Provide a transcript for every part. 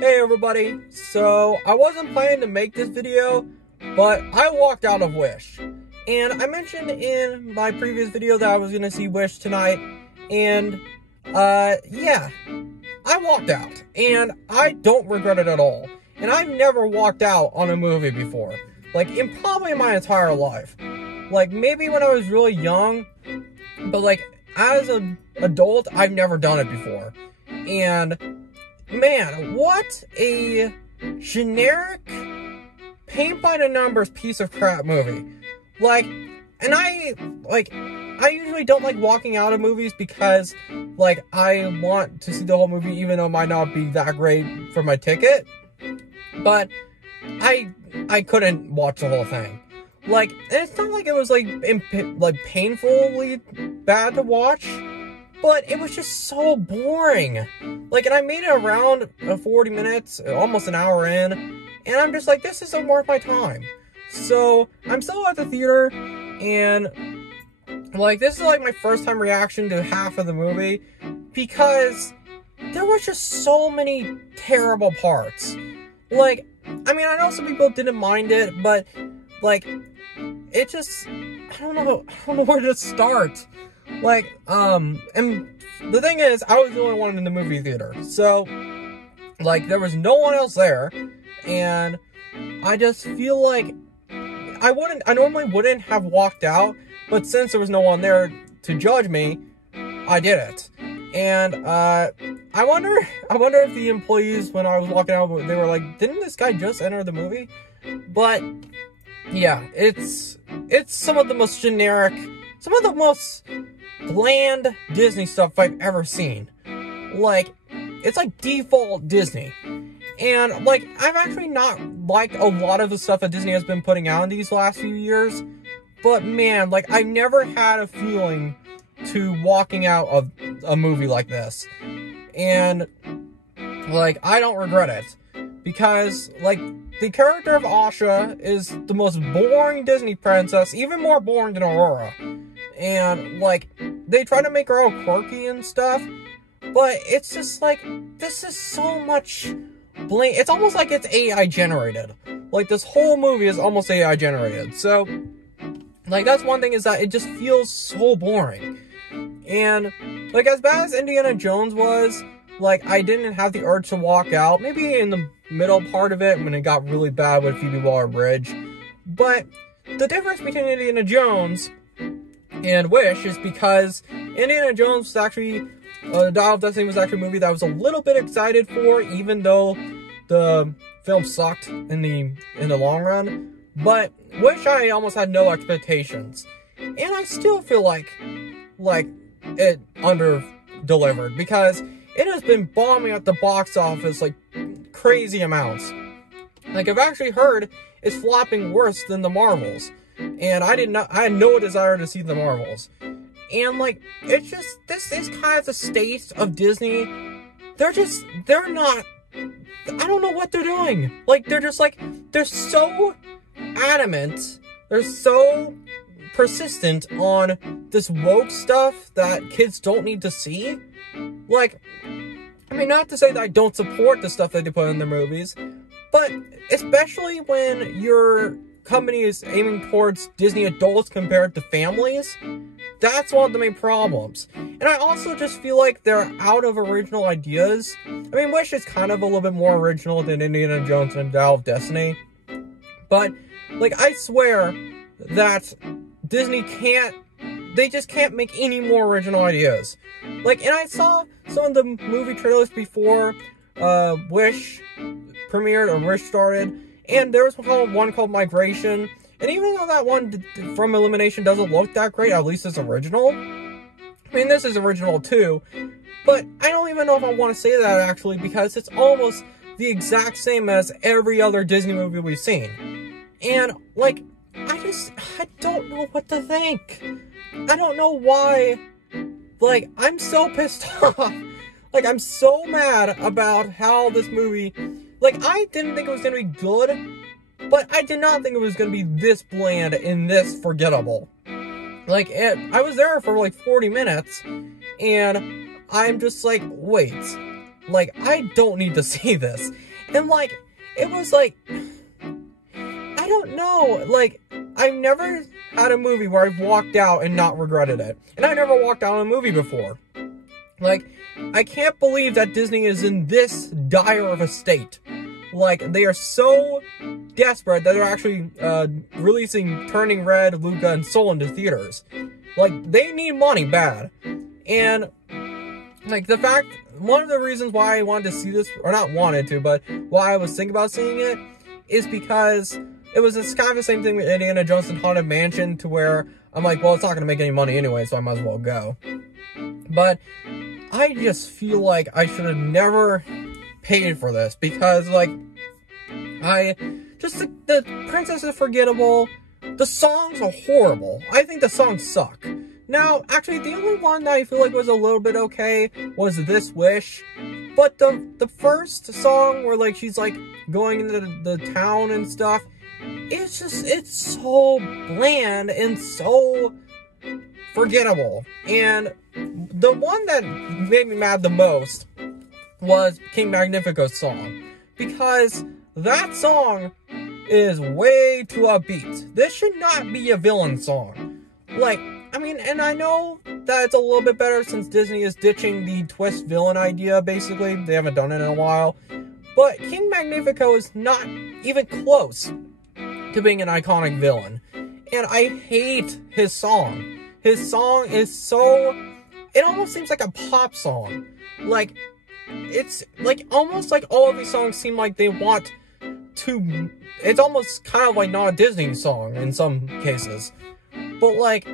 Hey everybody, so I wasn't planning to make this video, but I walked out of Wish. And I mentioned in my previous video that I was going to see Wish tonight, and yeah, I walked out, and I don't regret it at all. And I've never walked out on a movie before, like in probably my entire life. Like maybe when I was really young, but like as an adult, I've never done it before. And man, what a generic, paint-by-the-numbers piece of crap movie. Like, and I usually don't like walking out of movies because, like, I want to see the whole movie even though it might not be that great for my ticket. But I couldn't watch the whole thing. Like, and it's not like it was, like painfully bad to watch. But it was just so boring. Like, and I made it around 40 minutes, almost an hour in, and I'm just like, this isn't worth my time. So, I'm still at the theater, and, like, this is, like, my first time reaction to half of the movie, because there was just so many terrible parts. Like, I mean, I know some people didn't mind it, but, like, it just, I don't know where to start. Like, and the thing is, I was the only one in the movie theater, so, like, there was no one else there, and I just feel like I normally wouldn't have walked out, but since there was no one there to judge me, I did it. And, I wonder if the employees, when I was walking out, they were like, didn't this guy just enter the movie? But, yeah, it's some of the most generic, some of the most bland Disney stuff I've ever seen. Like, it's like default Disney. And, like, I've actually not liked a lot of the stuff that Disney has been putting out in these last few years. But, man, like, I've never had a feeling to walking out of a movie like this. And, like, I don't regret it. Because, like, the character of Asha is the most boring Disney princess, even more boring than Aurora. And, like, they try to make her all quirky and stuff, but it's just, like, this is so much blame. It's almost like it's AI generated. Like, this whole movie is almost AI generated. So, like, that's one thing, is that it just feels so boring. And, like, as bad as Indiana Jones was, like, I didn't have the urge to walk out. Maybe in the middle part of it, when it got really bad with Phoebe Waller-Bridge. But the difference between Indiana Jones and Wish is because Indiana Jones was actually, Dial of Destiny was actually a movie that I was a little bit excited for, even though the film sucked in the long run. But Wish, I almost had no expectations. And I still feel like it under-delivered, because it has been bombing at the box office, like, crazy amounts. Like, I've actually heard it's flopping worse than the Marvels. And I had no desire to see the Marvels. And, like, it's just, this is kind of the state of Disney. They're not, I don't know what they're doing. Like, they're just, like, they're so adamant, they're so persistent on this woke stuff that kids don't need to see. Like, I mean, not to say that I don't support the stuff that they put in their movies, but especially when your company is aiming towards Disney adults compared to families, that's one of the main problems. And I also just feel like they're out of original ideas. I mean, Wish is kind of a little bit more original than Indiana Jones and Dial of Destiny. But, like, I swear that Disney they just can't make any more original ideas. Like, and I saw some of the movie trailers before Wish premiered, or Wish started, and there was one called Migration, and even though that one from Illumination doesn't look that great, at least it's original. I mean, this is original too, but I don't even know if I want to say that, actually, because it's almost the exact same as every other Disney movie we've seen. And, like, I don't know what to think. I don't know why. Like, I'm so pissed off. Like, I'm so mad about how this movie, like, I didn't think it was gonna be good, but I did not think it was gonna be this bland and this forgettable. Like, I was there for, like, 40 minutes, and I'm just like, wait, like, I don't need to see this. And, like, it was, like, I don't know, like, I've never had a movie where I've walked out and not regretted it. And I never walked out on a movie before. Like, I can't believe that Disney is in this dire of a state. Like, they are so desperate that they're actually releasing Turning Red, Luca, and Soul into theaters. Like, they need money bad. And, like, the fact, one of the reasons why I wanted to see this, or not wanted to, but why I was thinking about seeing it, is because it was kind of the same thing with Indiana Jones and Haunted Mansion, to where I'm like, well, it's not going to make any money anyway, so I might as well go. But I just feel like I should have never paid for this, because, like, the Princess is forgettable. The songs are horrible. I think the songs suck. Now, actually, the only one that I feel like was a little bit okay was This Wish. But the first song where, like, she's, like, going into the town and stuff, it's so bland and so forgettable. And the one that made me mad the most was King Magnifico's song, because that song is way too upbeat. This should not be a villain song. Like, I mean, and I know that it's a little bit better since Disney is ditching the twist villain idea, basically. They haven't done it in a while. But King Magnifico is not even close to being an iconic villain. And I hate his song. His song is so... It almost seems like a pop song. Like, it's like almost like all of these songs seem like they want to... It's almost kind of like not a Disney song in some cases. But, like,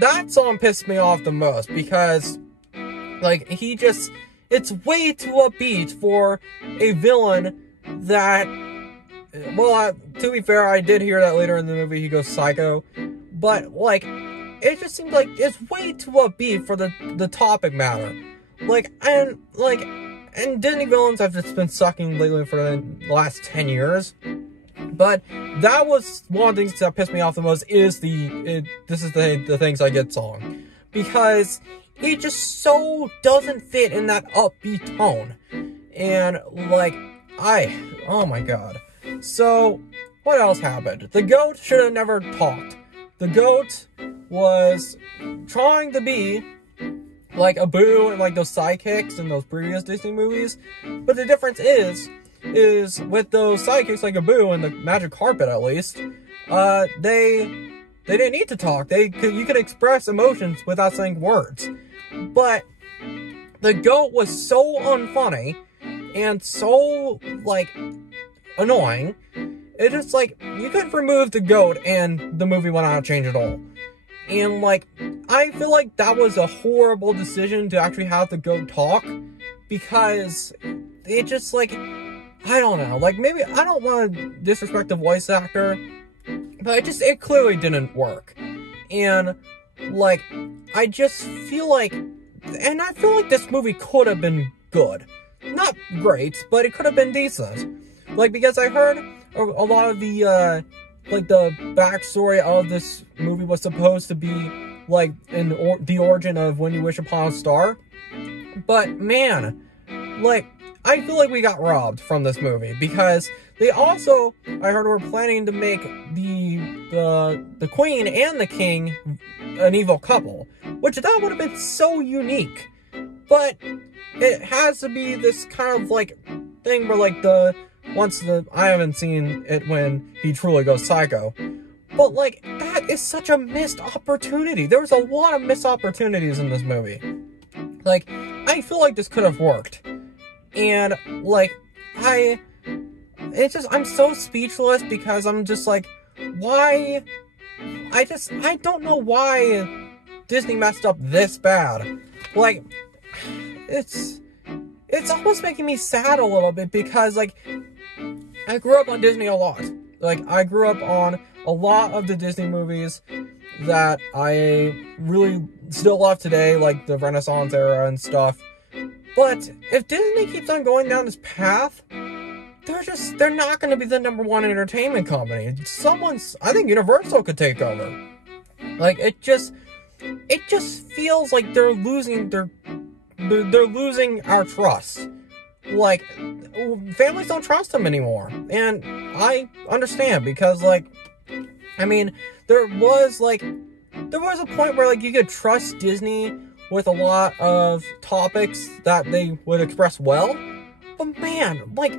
that song pissed me off the most because, like, it's way too upbeat for a villain that, well, to be fair, I did hear that later in the movie he goes psycho, but, like, it just seems like it's way too upbeat for the topic matter. And Disney villains have just been sucking lately for the last 10 years. But that was one of the things that pissed me off the most is the Things I Get song. Because it just so doesn't fit in that upbeat tone. And, like, oh my god. So, what else happened? The goat should have never talked. The goat was trying to be like Abu and like those sidekicks in those previous Disney movies. But the difference is with those sidekicks like Abu and the Magic Carpet, at least, they didn't need to talk. You could express emotions without saying words. But the goat was so unfunny and so, like, annoying. It just, like, you could remove the goat and the movie would not change at all. And, like, I feel like that was a horrible decision to actually have the goat talk, because it just, like, I don't know, like, maybe, I don't want to disrespect the voice actor, but it clearly didn't work. And, like, I just feel like, and I feel like this movie could have been good. Not great, but it could have been decent. Like, because I heard a lot of the, like, the backstory of this movie was supposed to be, like, the origin of When You Wish Upon a Star. But, man, like, I feel like we got robbed from this movie, because they also, I heard, were planning to make the Queen and the King an evil couple, which that would have been so unique. But it has to be this kind of, like, thing where, like, I haven't seen it when he truly goes psycho, but, like, that is such a missed opportunity. There was a lot of missed opportunities in this movie. Like, I feel like this could have worked. And, like, I'm so speechless, because I'm just like, why? I don't know why Disney messed up this bad. Like, it's almost making me sad a little bit, because, like, I grew up on Disney a lot. Like, I grew up on a lot of the Disney movies that I really still love today, like the Renaissance era and stuff. But if Disney keeps on going down this path, they're not going to be the #1 entertainment company. I think Universal could take over. Like, it just feels like they're losing our trust. like, families don't trust him anymore. And I understand, because, like, I mean, there was a point where, like, you could trust Disney with a lot of topics that they would express well. But man, like,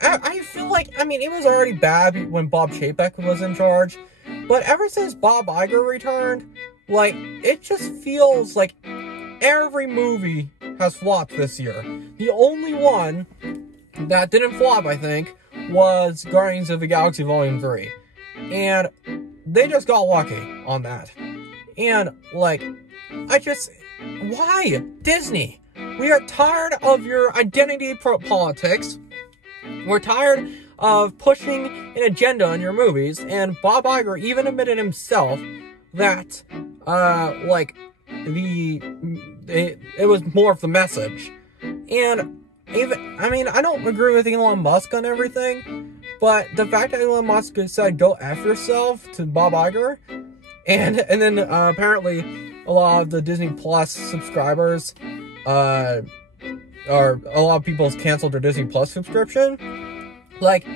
I feel like, I mean, it was already bad when Bob Chapek was in charge. But ever since Bob Iger returned, like, it just feels like every movie has flopped this year. The only one that didn't flop, I think, was Guardians of the Galaxy Volume 3. And they just got lucky on that. And, like, why? Disney, we are tired of your identity politics. We're tired of pushing an agenda on your movies. And Bob Iger even admitted himself that, like, it was more of the message. And even, I mean, I don't agree with Elon Musk on everything, but the fact that Elon Musk said, go F yourself to Bob Iger, and then apparently a lot of the Disney Plus subscribers, or a lot of people canceled their Disney Plus subscription. Like,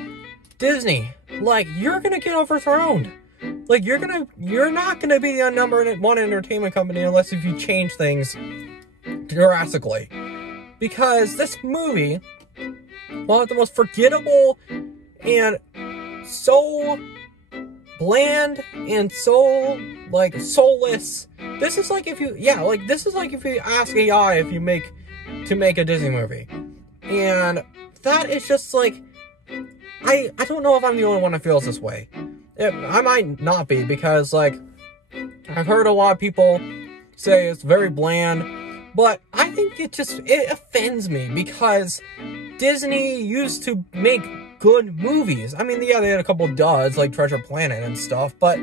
Disney, like, you're gonna get overthrown. Like, you're not gonna be the number one entertainment company unless if you change things drastically. Because this movie, one of the most forgettable and so bland and so, like, soulless. This is like if you ask AI to make a Disney movie. And that is just like, I don't know if I'm the only one that feels this way. I might not be, because, like, I've heard a lot of people say it's very bland. But I think it offends me, because Disney used to make good movies. I mean, yeah, they had a couple duds, like Treasure Planet and stuff, but,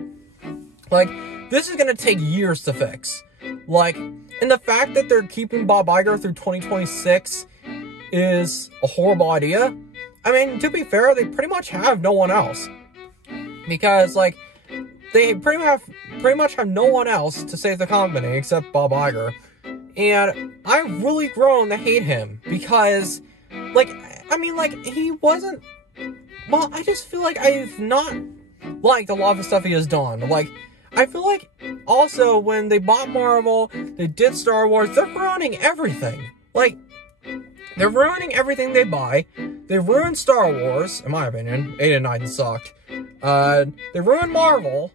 like, this is gonna take years to fix. Like, and the fact that they're keeping Bob Iger through 2026 is a horrible idea. I mean, to be fair, they pretty much have no one else. Because, like, they pretty much have no one else to save the company except Bob Iger. And I've really grown to hate him, because, like, I mean, like, he wasn't, well, I just feel like I've not liked a lot of the stuff he has done. Like, I feel like, also, when they bought Marvel, they did Star Wars, they're ruining everything. Like, they're ruining everything they buy. They ruined Star Wars, in my opinion. 8 and 9 sucked. They ruined Marvel,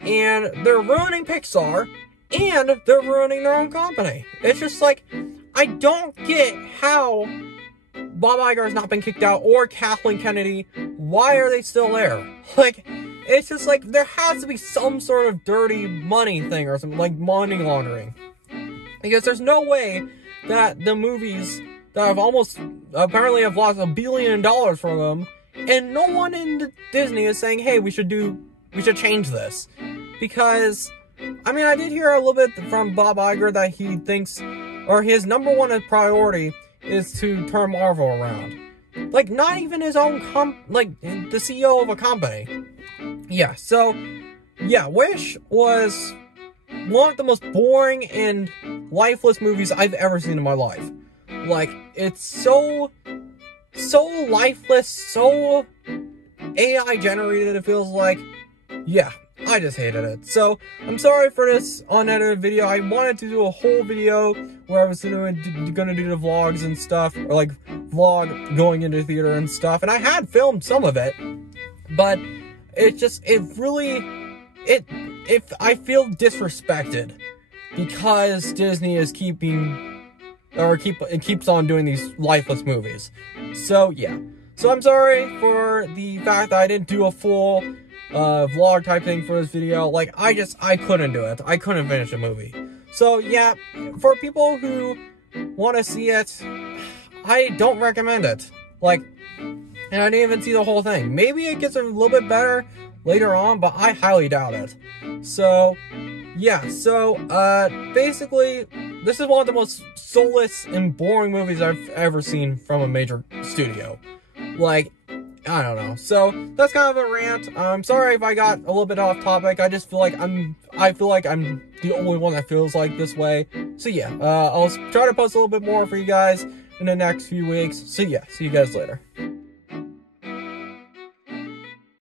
and they're ruining Pixar, and they're ruining their own company. It's just like, I don't get how Bob Iger has not been kicked out, or Kathleen Kennedy. Why are they still there? Like, it's just like, there has to be some sort of dirty money thing, or something, like money laundering. Because there's no way that the movies that have apparently have lost $1 billion from them, and no one in Disney is saying, hey, we should change this. Because, I mean, I did hear a little bit from Bob Iger that he thinks, or his number one priority is to turn Marvel around. Like, not even his own like, the CEO of a company. Yeah, so, yeah, Wish was one of the most boring and lifeless movies I've ever seen in my life. Like, it's so lifeless, so AI generated, it feels like. Yeah, I just hated it. So, I'm sorry for this unedited video. I wanted to do a whole video where I was gonna do the vlogs and stuff, or like, vlog going into theater and stuff, and I had filmed some of it, but I feel disrespected because Disney is keeps on doing these lifeless movies. So, yeah. So, I'm sorry for the fact that I didn't do a full vlog type thing for this video. Like, I couldn't do it. I couldn't finish a movie. So, yeah, for people who want to see it, I don't recommend it. Like, and I didn't even see the whole thing. Maybe it gets a little bit better later on, but I highly doubt it. So, yeah, so, basically, this is one of the most soulless and boring movies I've ever seen from a major studio. Like, I don't know. So, that's kind of a rant. I'm sorry if I got a little bit off topic. I just feel like I'm the only one that feels like this way. So, yeah, I'll try to post a little bit more for you guys. in the next few weeks. So yeah, see you guys later.